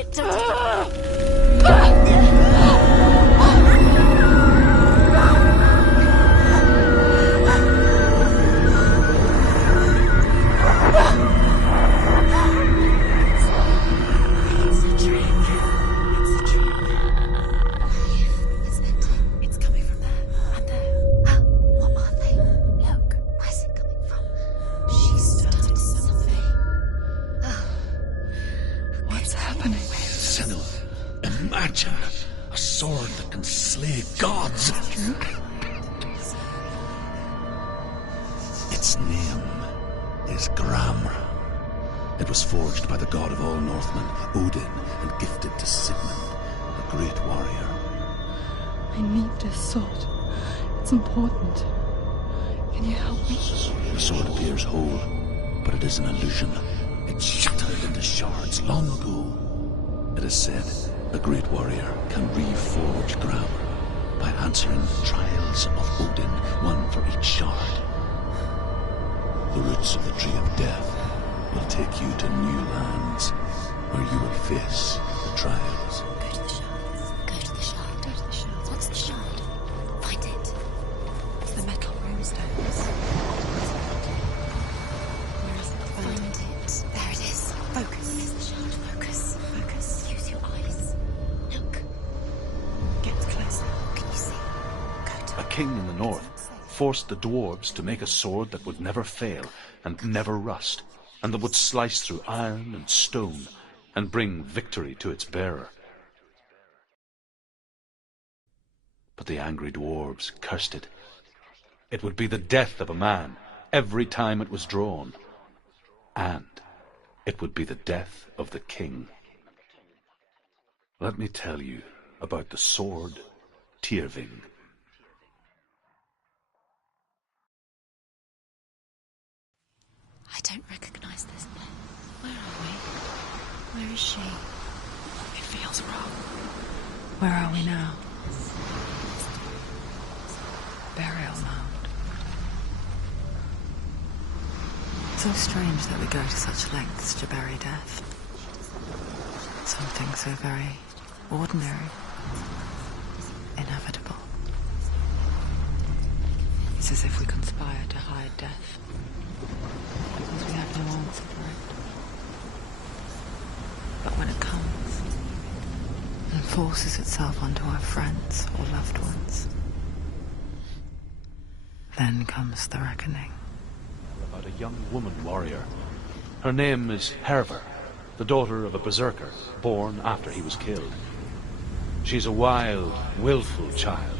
it. Don't gods! Its name is Gram. It was forged by the god of all Northmen, Odin, and gifted to Sigmund, a great warrior. I need this sword. It's important. Can you help me? The sword appears whole, but it is an illusion. It shattered into shards long ago. It is said a great warrior can reforge Gram by answering the trials of Odin, one for each shard. The roots of the Tree of Death will take you to new lands, where you will face the trials. Go to the shards. Go to the shard. Go to the shards. What's the shard? Find it. It's the metal runestones. Where is it? Find it. There it is. Focus. Where's the shard? Focus. Focus. Use your eyes. Look. Get closer. Can you see? Go to A king in the north forced the dwarves to make a sword that would never fail and never rust, and that would slice through iron and stone and bring victory to its bearer. But the angry dwarves cursed it. It would be the death of a man every time it was drawn, and it would be the death of the king. Let me tell you about the sword Tyrving. I don't recognize this. Where are we? Where is she? It feels wrong. Where are we now? Burial mound. So strange that we go to such lengths to bury death. Something so very ordinary, inevitable. It's as if we conspire to hide death, because we have no answer for it. But when it comes and forces itself onto our friends or loved ones, then comes the reckoning. About a young woman warrior. Her name is Hervor, the daughter of a berserker born after he was killed. She's a wild, willful child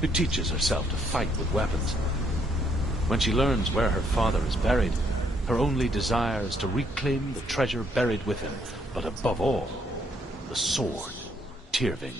who teaches herself to fight with weapons. When she learns where her father is buried, her only desire is to reclaim the treasure buried with him, but above all, the sword, Tyrving.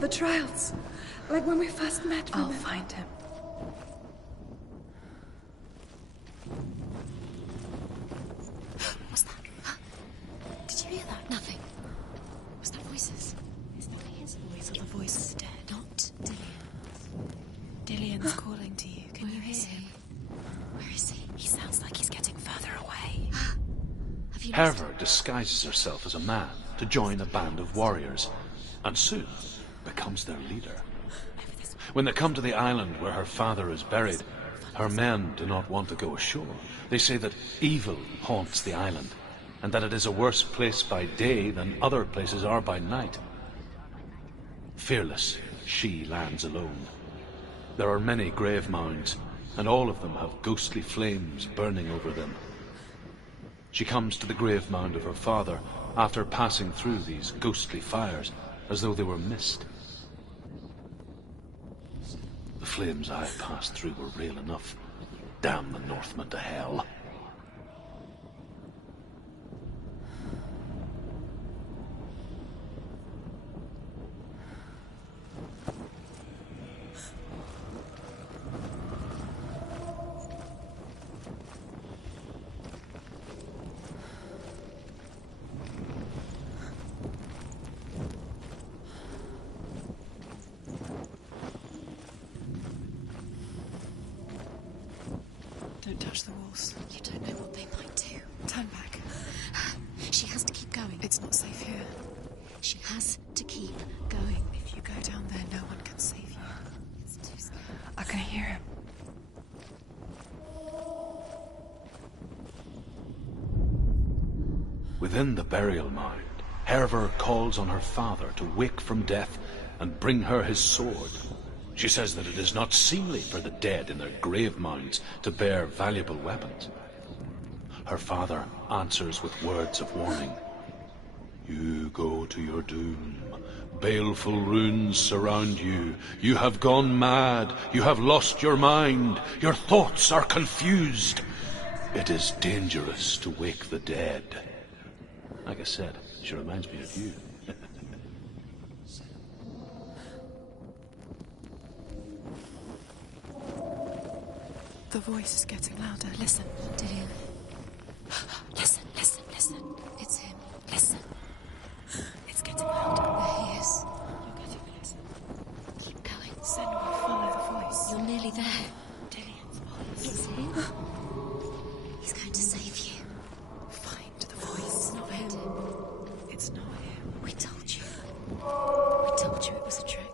the trials. Like when we first met. I'll find him. What's that? Huh? Did you hear that? Nothing. Was that voices? Is that his voice or the voice of the dead? Not Dillian. Dillian's calling to you. Can you hear him? Where is he? He sounds like he's getting further away. Have you lost him? Herver disguises herself as a man to join a band of warriors, and soon becomes their leader. When they come to the island where her father is buried, her men do not want to go ashore. They say that evil haunts the island, and that it is a worse place by day than other places are by night. Fearless, she lands alone. There are many grave mounds, and all of them have ghostly flames burning over them. She comes to the grave mound of her father after passing through these ghostly fires, as though they were mist. The flames I passed through were real enough. Damn the Northmen to hell. Don't touch the walls. You don't know what they might do. Turn back. She has to keep going. It's not safe here. She has to keep going. If you go down there, no one can save you. It's too scary. I can hear him. Within the burial mound, Herver calls on her father to wake from death and bring her his sword. She says that it is not seemly for the dead in their grave mounds to bear valuable weapons. Her father answers with words of warning. You go to your doom. Baleful runes surround you. You have gone mad. You have lost your mind. Your thoughts are confused. It is dangerous to wake the dead. Like I said, she reminds me of you. The voice is getting louder. Listen, Dillian. Listen, listen, listen. It's him. Listen. It's getting louder. There he is. You're getting closer. Keep going. Senua, follow the voice. You're nearly there. Dillian's voice. It's him. He's going to save you. Find the voice. It's not him. It's not him. We told you. We told you it was a trick.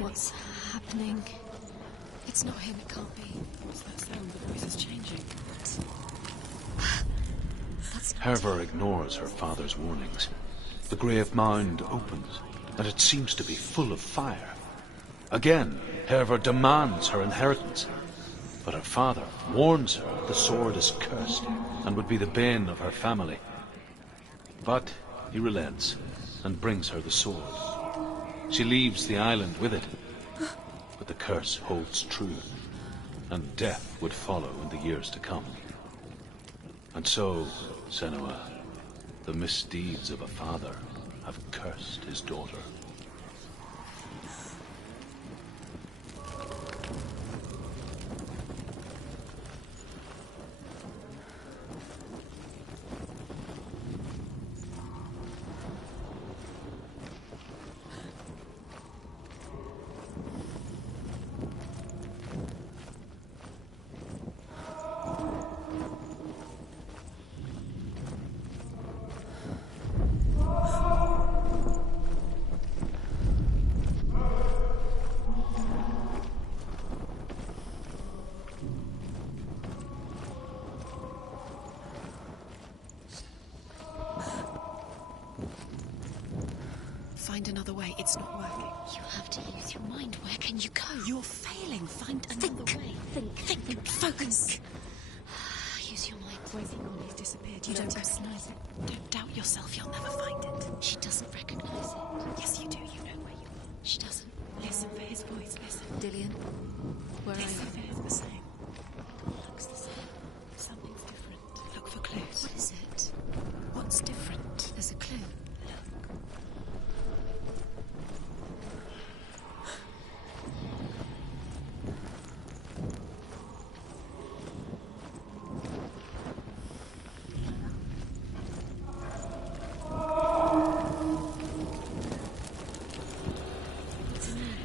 What's happening? It's not him, it can't be. What's that sound? The voice is changing. That's not Herver ignores her father's warnings. The grave mound opens, and it seems to be full of fire. Again, Herver demands her inheritance. But her father warns her the sword is cursed and would be the bane of her family. But he relents and brings her the sword. She leaves the island with it, but the curse holds true, and death would follow in the years to come. And so, Senua, the misdeeds of a father have cursed his daughter. find another way. It's not working. You have to use your mind. Where can you go? You're failing. Find another way. Think. Focus. Use your mind. Where's he gone? He's disappeared. You don't recognise it. Don't doubt yourself. You'll never find it. She doesn't recognise it. Yes, you do. You know where you are. She doesn't. Listen for his voice. Listen. Dillian, where are Listen you? for his the same. Looks the same. Something's different. Look for clues. What is it? What's different? There's a clue.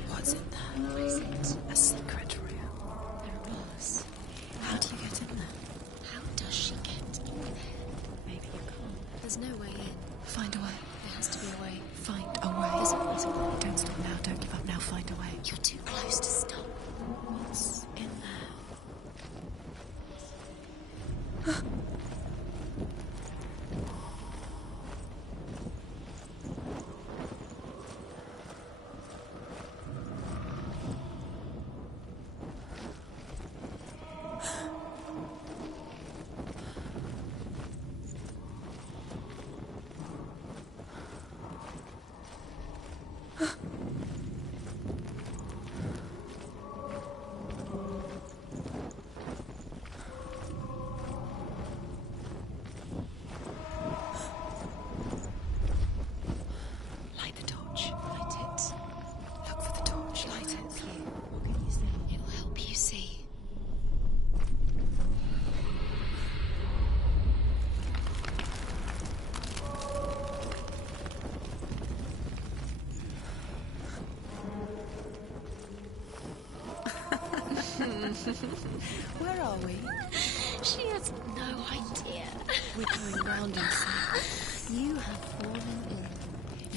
What's in there? What is it? A secret room. There was. How do you get in there? How does she get in there? Maybe you can't. There's no way in. Find a way. There has to be a way. Find a way. There's always a way. Don't stop now. Don't give up now. Find a way. You're too close to stop. What's in there? Light the torch. Light it. Look for the torch. Light it. What can you see? It'll help you see. Where are we? She has no idea. We're going round in circles. You have fallen in.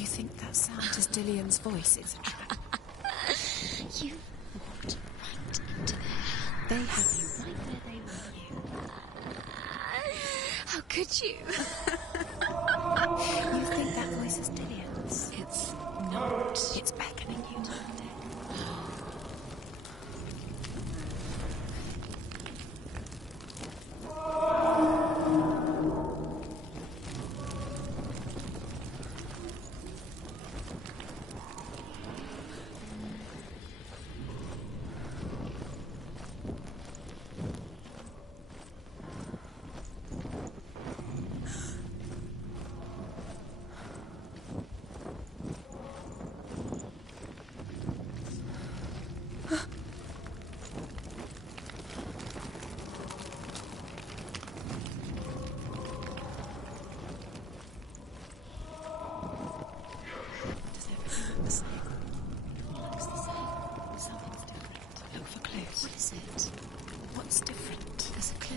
You think that sound is Dillian's voice? It's a trap. You walked right into their hands. They have you right where they want you. How could you? You think that voice is Dillian's? It's not. It's beckoning you to find it. Does everything look the same? Looks the same. Something's different. Look for clues. What is it? What's different? There's a clue.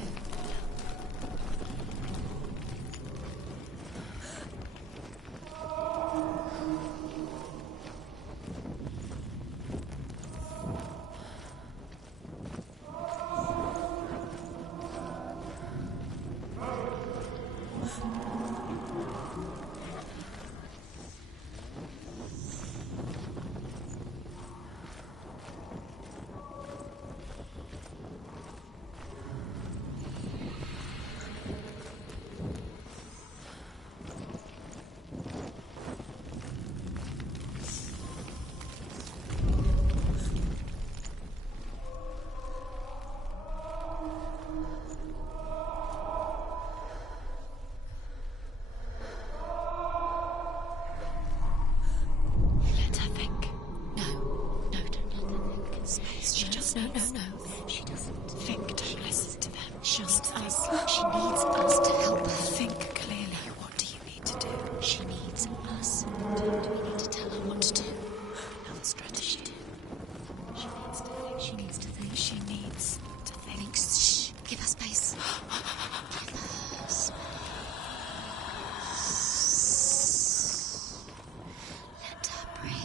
Let her think. No, don't let her think. Space. She just No. She doesn't think. Don't listen to them. Just us. She needs us to help her. Think clearly. What do you need to do? She needs us. Do we need to tell her what to do? Another strategy. She needs to think. She needs to think. She needs to think. Shh. Give her space. Give her space. Let her breathe.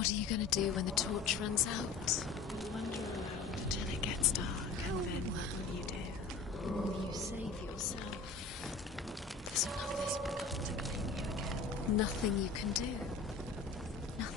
What are you going to do when the torch runs out? We'll wander around until it gets dark, and then what will you do? You save yourself. There's nothing to claim you again. Nothing you can do. Nothing.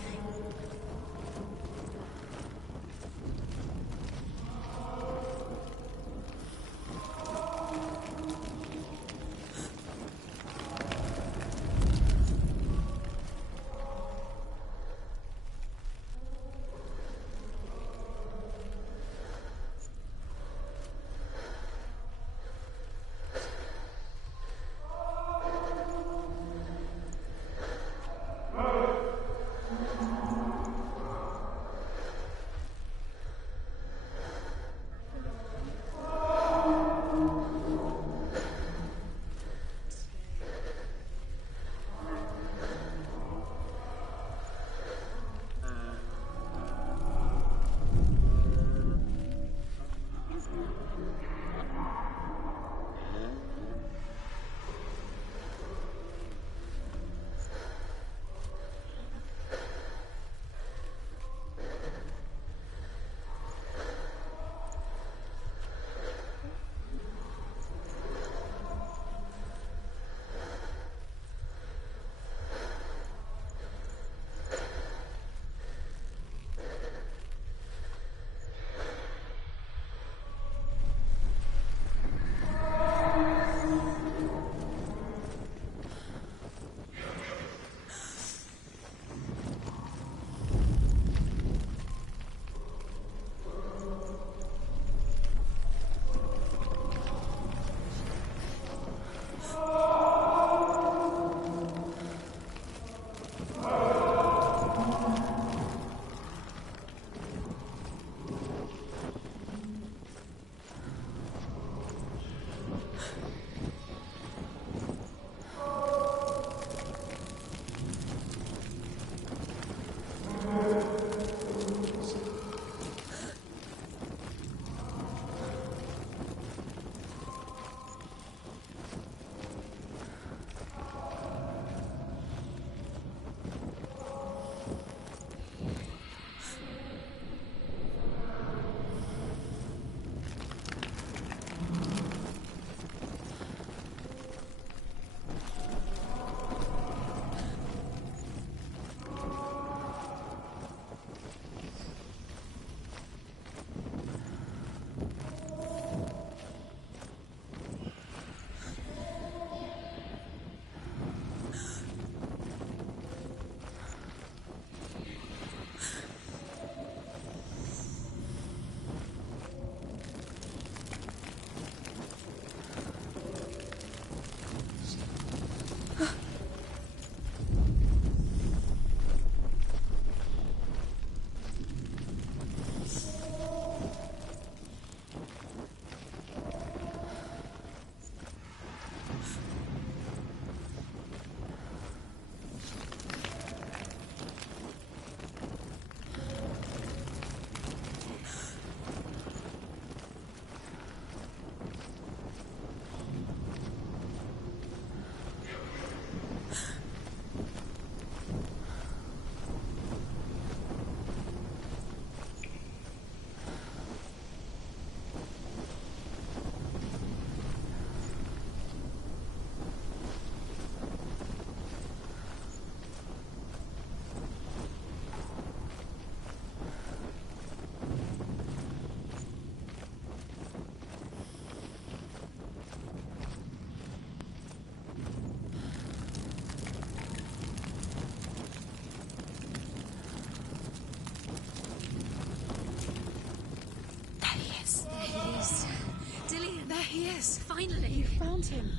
Yes, finally. You Found him.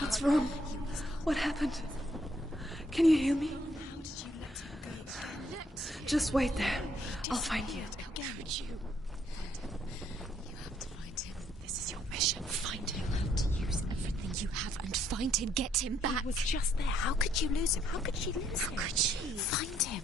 What's wrong? What happened? Can you hear me? How did you let him go? Just wait there. I'll find you. How could you? You have to find him. This is your mission. Find him. You have to use everything you have and find him. Get him back. He was just there. How could you lose him? How could she lose him? How could she? Find him.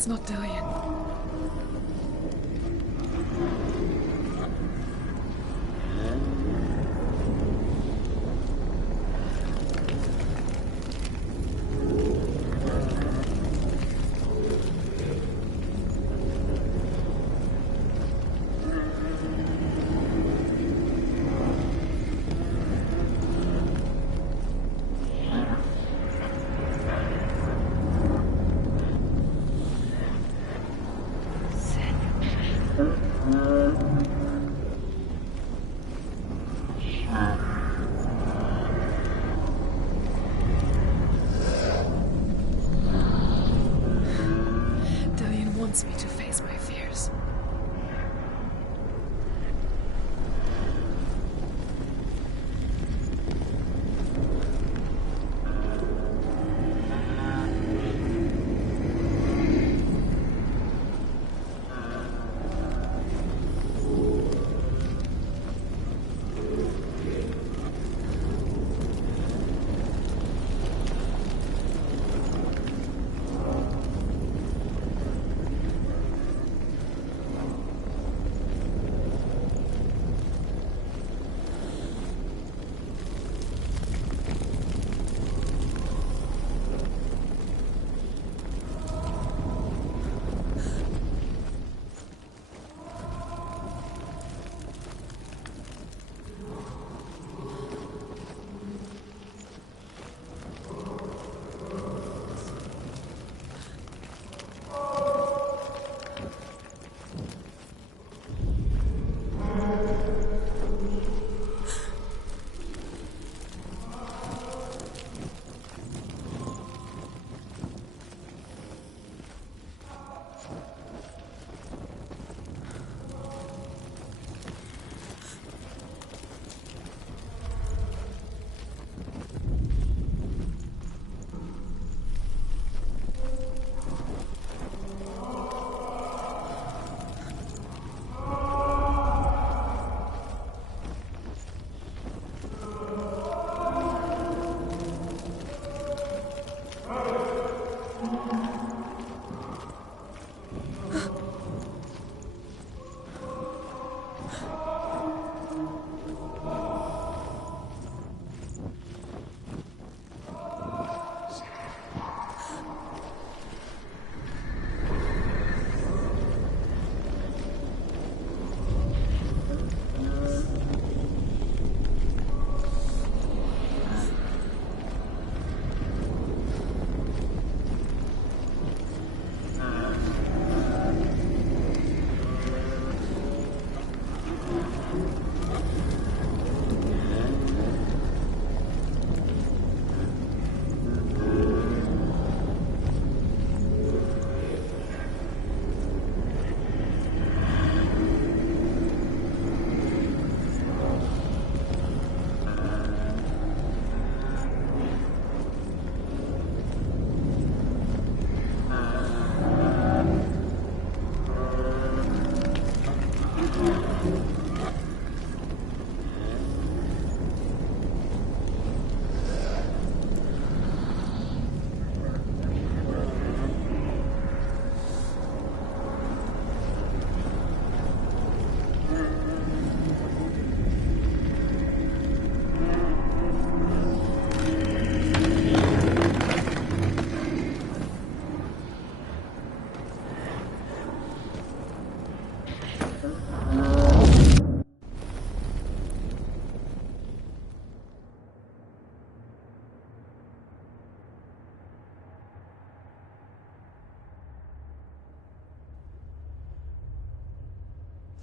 It's not Dillian. Dillian wants me to face my fears.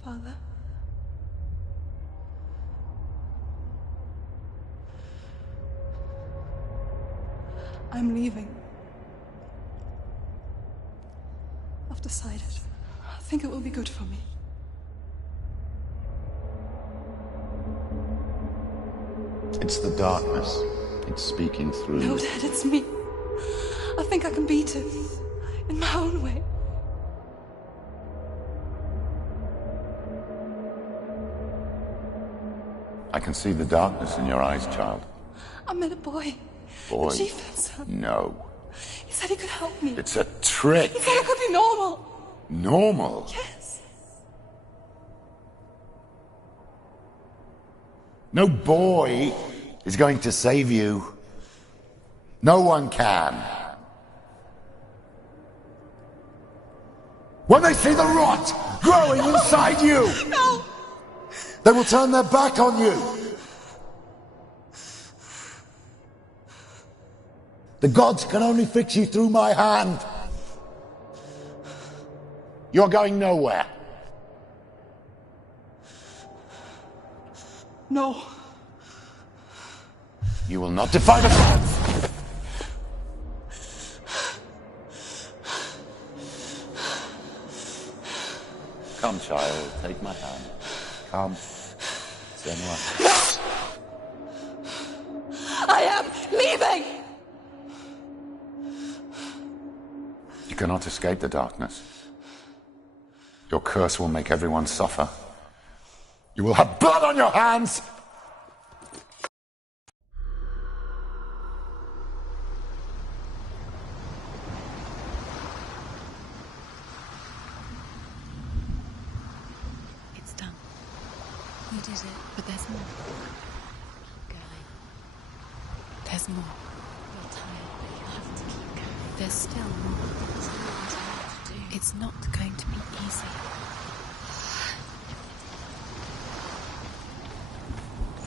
Father? I'm leaving. I've decided. I think it will be good for me. It's the darkness. It's speaking through No, you. Dad, it's me. I think I can beat it. In my own way. I can see the darkness in your eyes, child. I met a boy. Boy? The chief and son. No. He said he could help me. It's a trick. He said I could be be normal. Normal? Yes. No boy is going to save you. No one can. When they see the rot growing inside you, No. they will turn their back on you. The gods can only fix you through my hand. You're going nowhere. No. You will not defy the gods. Come, child, take my hand. Come. Senua. I am leaving. You cannot escape the darkness. Your curse will make everyone suffer. You will have blood on your hands! It's done. We did it, but there's more. Keep going. There's more. You're tired, but you have to keep going. There's still more. There's always more to do. It's not going to be easy.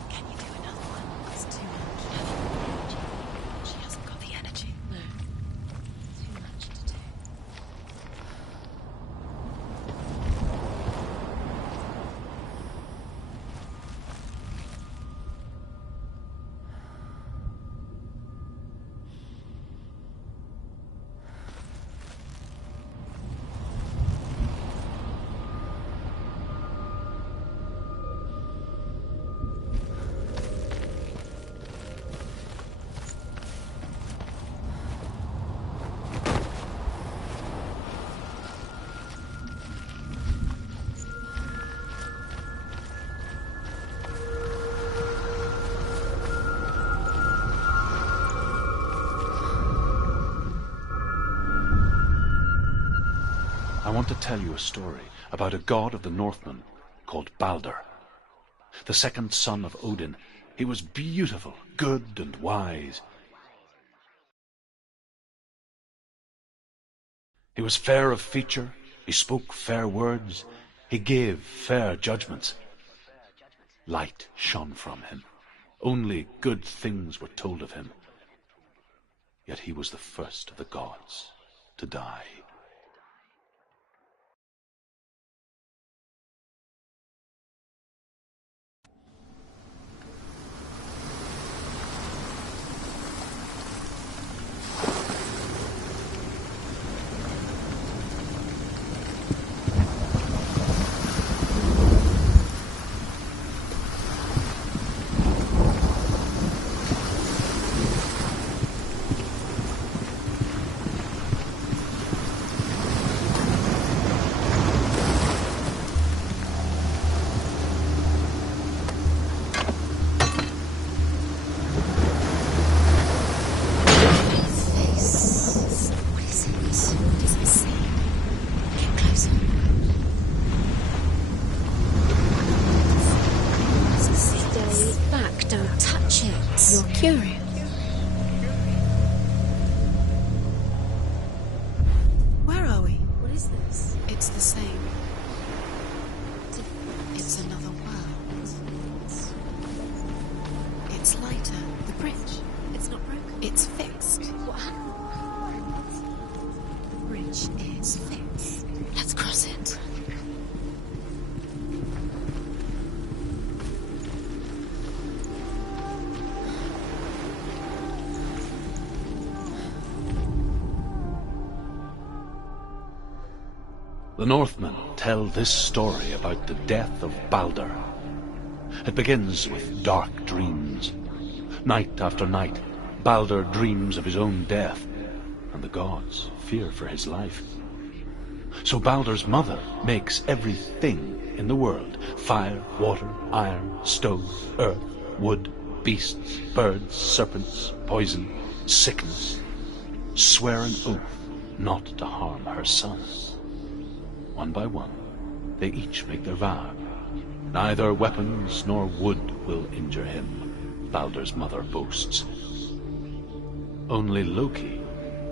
Can you do another one? It's too much. She hasn't got the energy. No. Too much to do. I want to tell you a story about a god of the Northmen called Balder. The second son of Odin. He was beautiful, good, and wise. He was fair of feature, he spoke fair words, he gave fair judgments. Light shone from him. Only good things were told of him. Yet he was the first of the gods to die. Curious. Where are we? What is this? It's the same. It's another world. It's lighter. The bridge. It's not broken. It's fixed. What happened? The bridge is fixed. Let's cross it. The Northmen tell this story about the death of Balder. It begins with dark dreams. Night after night, Balder dreams of his own death, and the gods fear for his life. So Balder's mother makes everything in the world: fire, water, iron, stone, earth, wood, beasts, birds, serpents, poison, sickness. Swear an oath not to harm her son. One by one, they each make their vow. Neither weapons nor wood will injure him, Baldur's mother boasts. Only Loki,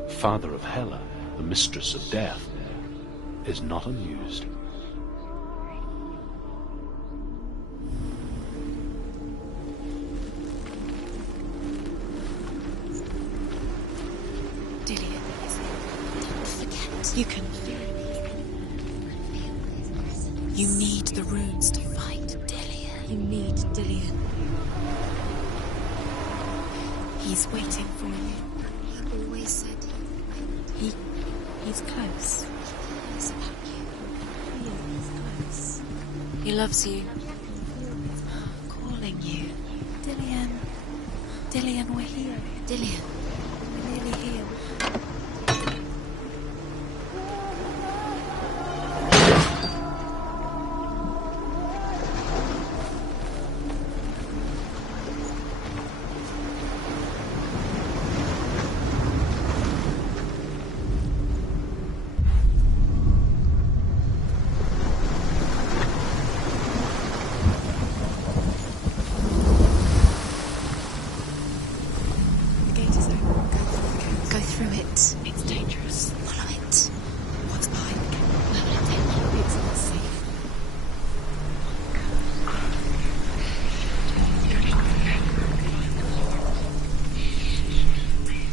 father of Hela, the mistress of death, is not amused. Dillion, don't forget. You can feel it. You need the runes to fight, Dillion. You need Dillion. He's waiting for you. He always said he's close. He cares about you. He is close. He loves you. Calling you. Dillion. Dillion, we're here. Dillion, we're nearly here.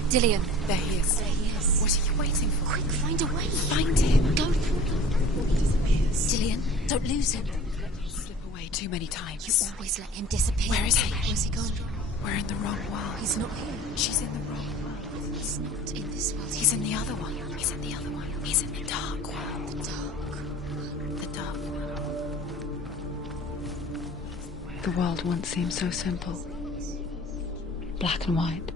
Dillion, there he is. There he is. What are you waiting for? Quick, find a way. Find him. Go through before he disappears. Dillion, don't lose him. Don't let him slip away too many times. You always let him disappear. Where is he? Where's he gone? We're in the wrong world. He's not here. She's in the wrong world. He's not in this world. He's in the other one. He's in the other one. He's in the dark world. The dark. The dark world. The world once seemed so simple. Black and white.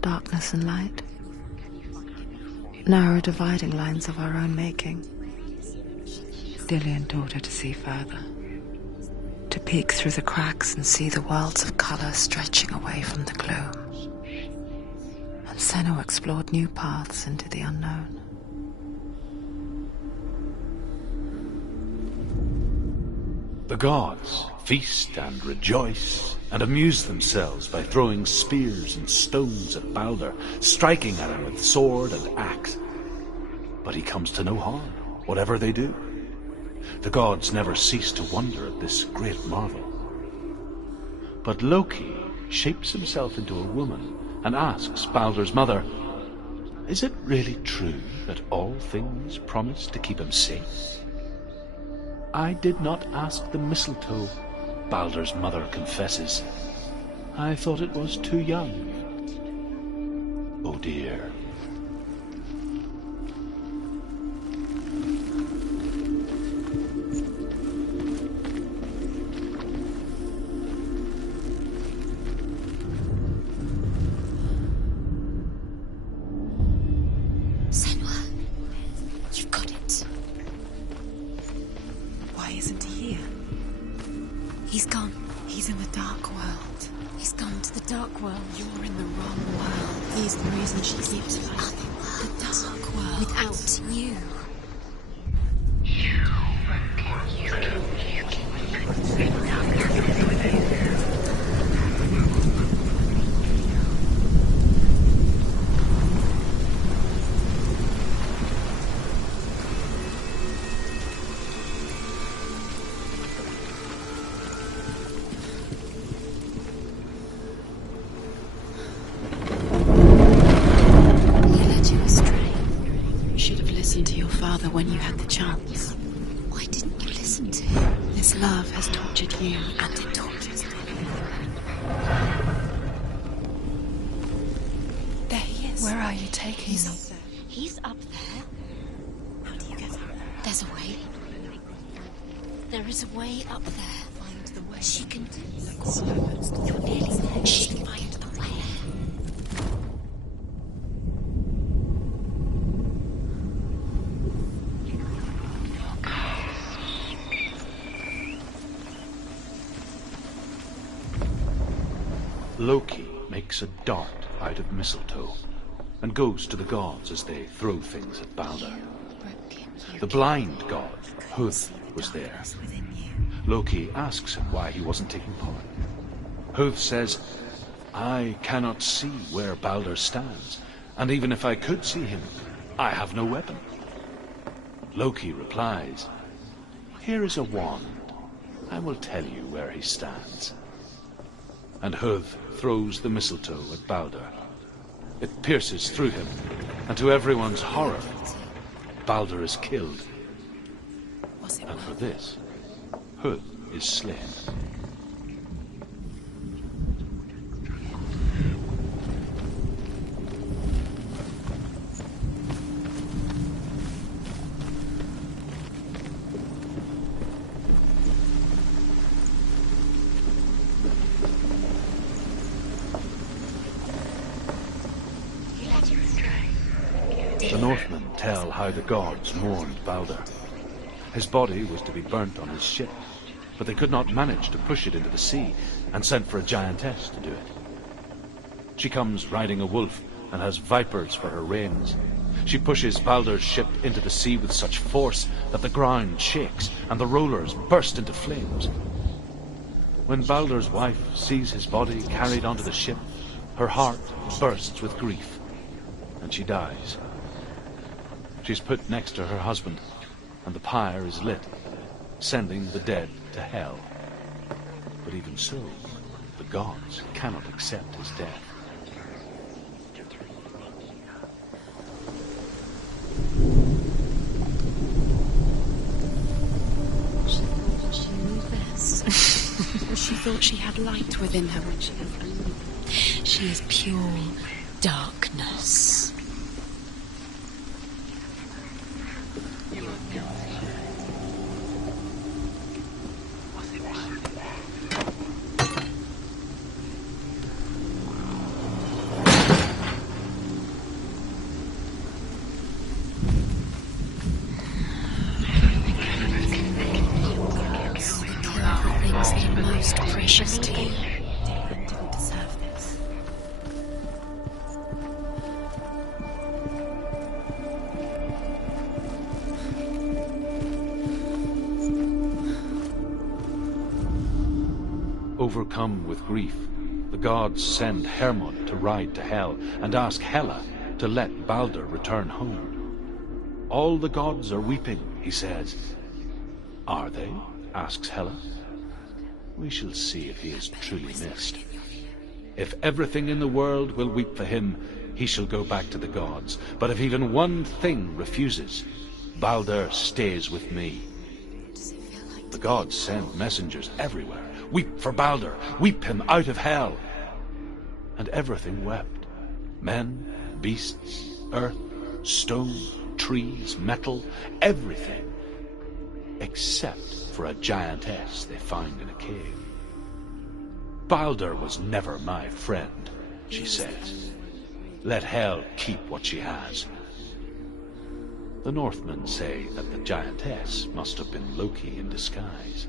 Darkness and light. Narrow dividing lines of our own making. Dillion taught her to see further. To peek through the cracks and see the worlds of colour stretching away from the gloom. And Senua explored new paths into the unknown. The gods feast and rejoice and amuse themselves by throwing spears and stones at Baldur, striking at him with sword and axe. But he comes to no harm, whatever they do. The gods never cease to wonder at this great marvel. But Loki shapes himself into a woman and asks Baldur's mother, "Is it really true that all things promise to keep him safe?" "I did not ask the mistletoe," Baldur's mother confesses. "I thought it was too young." Oh dear. Senua, you've got it. Why isn't he here? He's gone. He's in the dark world. He's gone to the dark world. You're in the wrong world. He's the reason she keeps fighting. The dark world. Without you. When you had the chance. Why didn't you listen to him? This love has tortured you, and it tortures him. There he is. Where are you taking me? He's up there. He's up there. How do you get up there? There's a way. There is a way up there. Find the way. She can look slow. You're nearly there. She can find the way. Loki makes a dart out of mistletoe and goes to the gods as they throw things at Balder. The blind god, Hugh, was there. Loki asks him why he wasn't taking part. Hugh says, I cannot see where Balder stands, and even if I could see him, I have no weapon. Loki replies, here is a wand. I will tell you where he stands. And Hugh throws the mistletoe at Balder. It pierces through him, and to everyone's horror, Balder is killed. And for this, Hugh is slain. The Northmen tell how the gods mourned Balder. His body was to be burnt on his ship, but they could not manage to push it into the sea, and sent for a giantess to do it. She comes riding a wolf and has vipers for her reins. She pushes Balder's ship into the sea with such force that the ground shakes and the rollers burst into flames. When Balder's wife sees his body carried onto the ship, her heart bursts with grief, and she dies. She's put next to her husband, and the pyre is lit, sending the dead to hell. But even so, the gods cannot accept his death. She knew best. She thought she had light within her when she was alone. She is pure darkness. Precious to you. Dylan didn't deserve this. Overcome with grief, the gods send Hermod to ride to Hell and ask Hela to let Balder return home. All the gods are weeping, he says. Are they? Asks Hela. We shall see if he is truly missed. If everything in the world will weep for him, he shall go back to the gods. But if even one thing refuses, Balder stays with me. The gods send messengers everywhere. Weep for Balder, weep him out of hell. And everything wept. Men, beasts, earth, stone, trees, metal, everything. Except for a giantess they find in a cave. Balder was never my friend, she says. Let Hel keep what she has. The Northmen say that the giantess must have been Loki in disguise.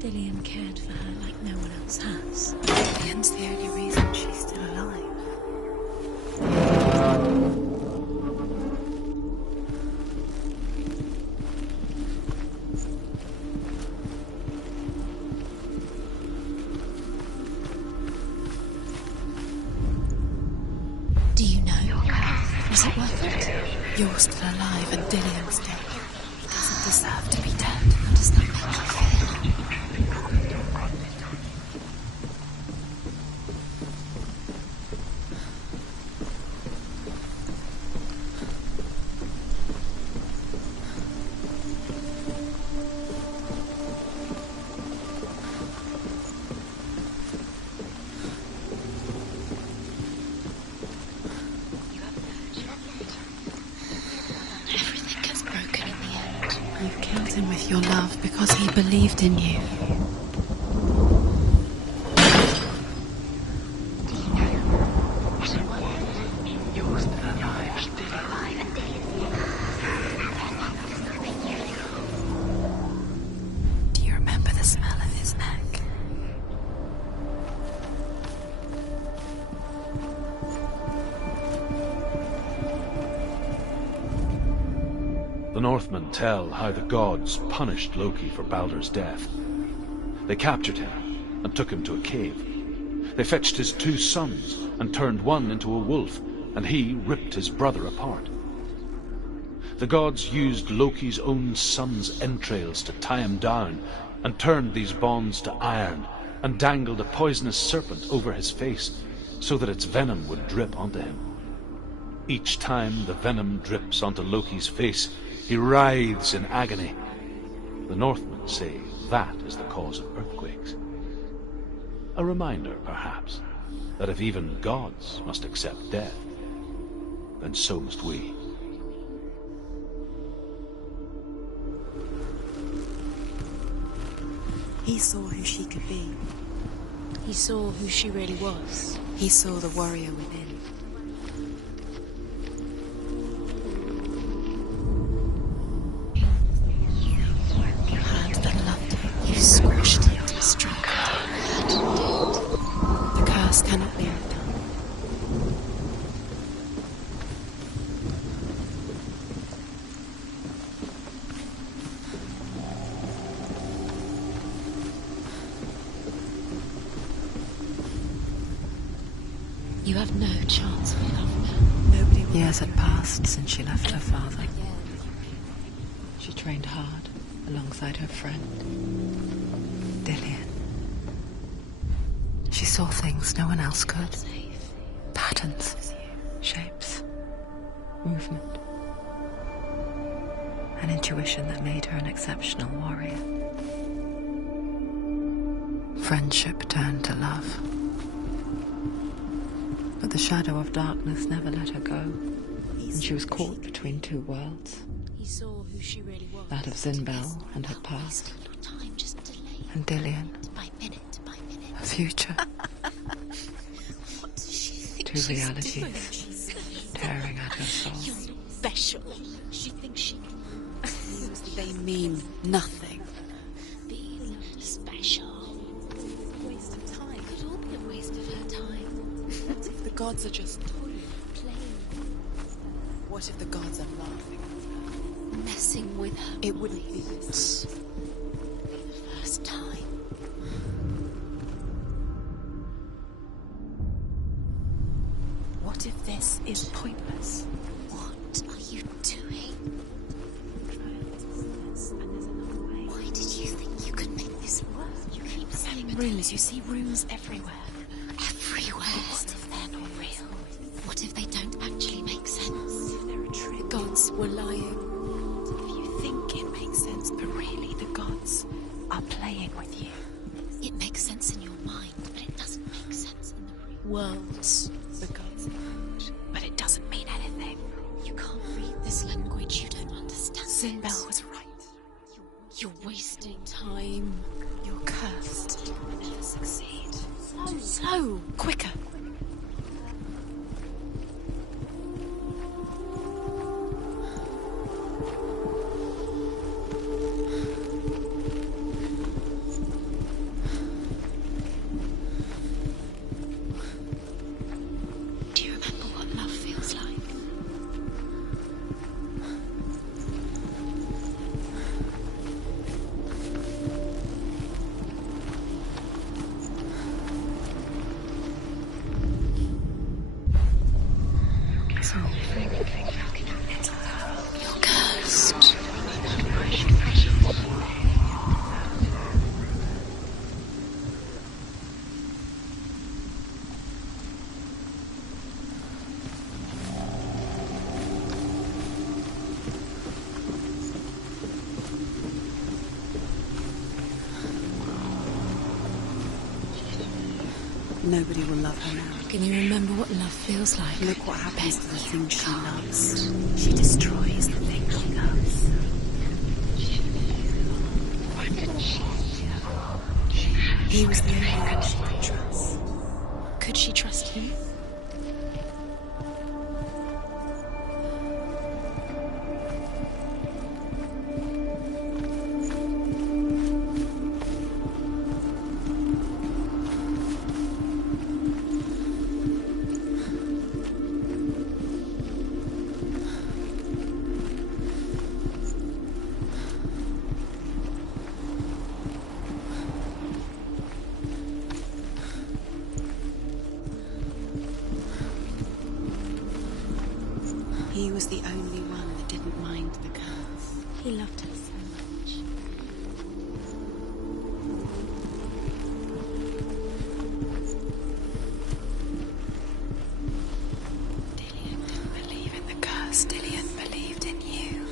Dillion cared for her like no one else has. Dillion's the only reason she's still alive. Do you know? Was it worth it? You're still alive and Dillion's dead. He doesn't deserve to be dead. How does that make you feel? love because he believed in you. Do you remember the smell of his neck? The Northmen tell how the gods punished Loki for Baldur's death. They captured him and took him to a cave. They fetched his 2 sons and turned one into a wolf, and he ripped his brother apart. The gods used Loki's own son's entrails to tie him down, and turned these bonds to iron, and dangled a poisonous serpent over his face, so that its venom would drip onto him. Each time the venom drips onto Loki's face, he writhes in agony. The Northmen say that is the cause of earthquakes. A reminder, perhaps, that if even gods must accept death, then so must we. He saw who she could be. He saw who she really was. He saw the warrior within. You had that loved her. You squashed it, strangled it. The curse cannot be undone. You have no chance of love now. Nobody will. Years had passed since she left her father. She trained hard alongside her friend, Dillian. She saw things no one else could. Patterns, shapes, movement. An intuition that made her an exceptional warrior. Friendship turned to love. But the shadow of darkness never let her go, and she was caught between 2 worlds. He saw who she really was. That of Zinbel and her past, Time just delayed. and Dillian, By minute. her future. What does she think 2 she's doing? realities tearing at her soul. You're special. She thinks she They mean nothing. being special. Waste of time. It could all be a waste of her time. What if the gods are just Playing. What if the gods are laughing? Messing with her. It wouldn't be this. the first time. What if this is pointless? What are you doing? Why did you think you could make this work? You keep saying Runes, you see runes everywhere. everywhere. What if they're not real? What if they don't actually make sense? They're a trick. Gods were lying. If you think it makes sense, but really the gods are playing with you. It makes sense in your mind, but it doesn't make sense in the real world. The gods but it doesn't mean anything. You can't read this language. You don't understand. Zinbel was right. You're wasting time. You're cursed. You'll never succeed. So, quicker. Do you remember what love feels like? You're cursed. Nobody will love her now. Can you remember what love feels like? Look what happens to the thing she loves. She destroys the thing she loves. He was the only one she could trust. Could she trust him? He was the only one that didn't mind the curse. He loved her so much. Dillion didn't believe in the curse. Dillion believed in you.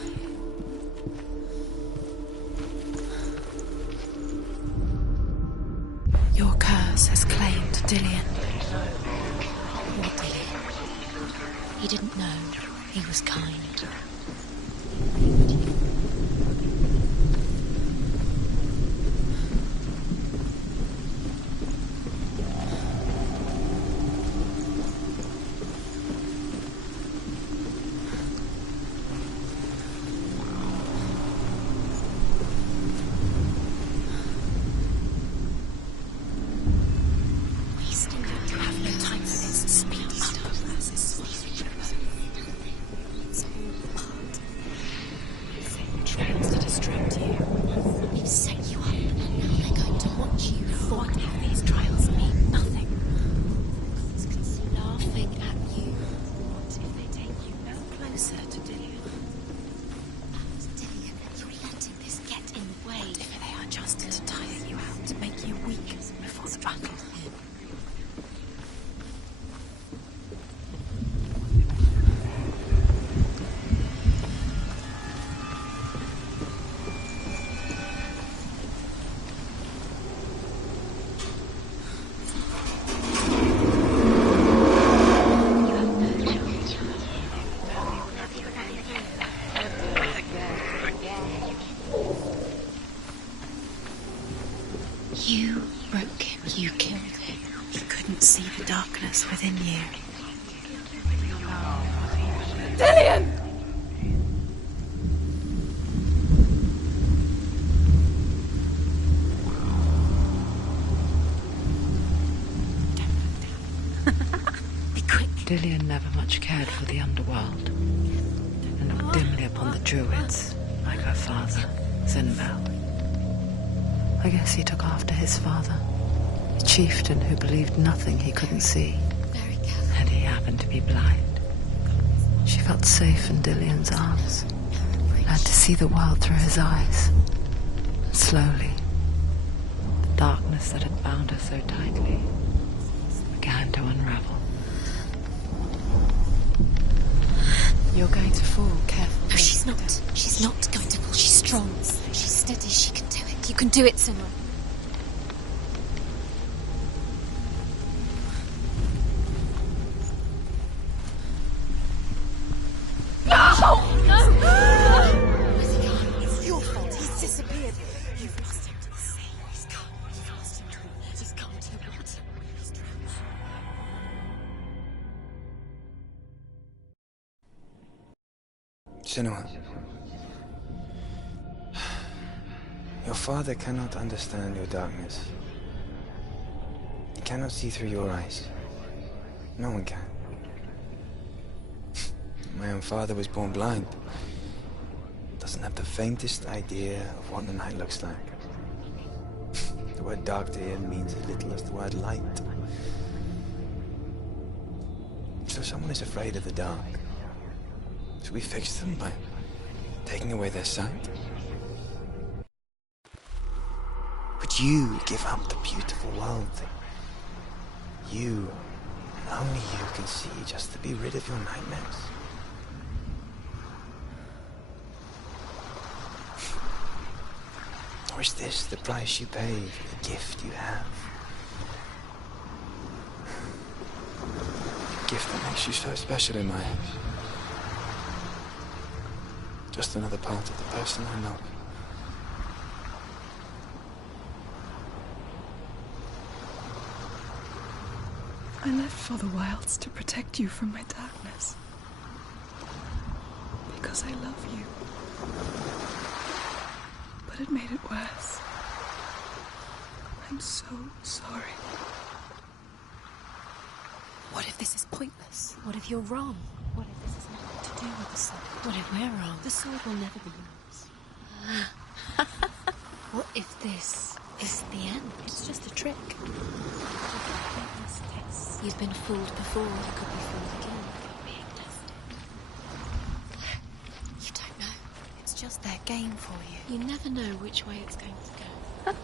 Your curse has claimed Dillion. Poor Dillion. He didn't know. He was kind. We still have no time for this. Speed up. Trains to distract you. We've set you up. Now they're going to watch you. What if these trials mean nothing? It's laughing at you. What if they take you no closer to Dillion? Dillion, you're letting this get in the way. What if they are just to tire you out, to make you weak before the battle? You broke him. You killed him. He couldn't see the darkness within you. Dillion! Be quick. Dillion never much cared for the underworld, and looked dimly upon the druids, like her father, Zinbel. I guess he took after his father, a chieftain who believed nothing he couldn't see, and he happened to be blind. She felt safe in Dillion's arms, learned to see the world through his eyes. And slowly, the darkness that had bound her so tightly began to unravel. You're going to fall, careful. No, she's not. She's not going to fall. She's strong. She's steady. She can do it. You can do it, Senua. No! Where's he gone? It's your fault. He's disappeared. You've lost him to the sea. He's gone. You've lost him. He's gone to the water. Senua, your father cannot understand your darkness. He cannot see through your eyes. No one can. My own father was born blind. Doesn't have the faintest idea of what the night looks like. The word dark to him means as little as the word light. So someone is afraid of the dark. Should we fix them by taking away their sight? Would you give up the beautiful world that you, and only you, can see just to be rid of your nightmares? Or is this the price you pay for the gift you have? A gift that makes you so special in my eyes. Just another part of the person I love. I left for the wilds to protect you from my darkness. Because I love you. But it made it worse. I'm so sorry. What if this is pointless? What if you're wrong? What if this has nothing to do with the sword? What if we're wrong? The sword will never be yours. What if this is the end? It's just a trick. You've been fooled before. You could be fooled again. You're being tested. You don't know. It's just their game for you. You never know which way it's going to go.